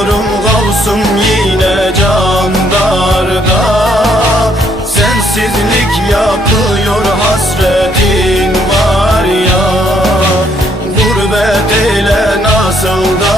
Yanıyorum kalsın yine candarda Sensizlik yapıyor hasretin var ya. Gurbet ile nasıl da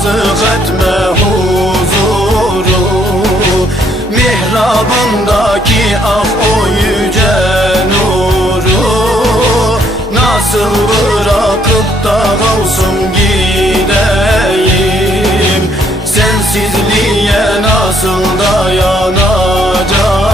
Nazık etme huzuru Mihrabındaki ah o yüce nuru. Nasıl bırakıp da kavsun gideyim? Sensizliğe nasıl dayanacağım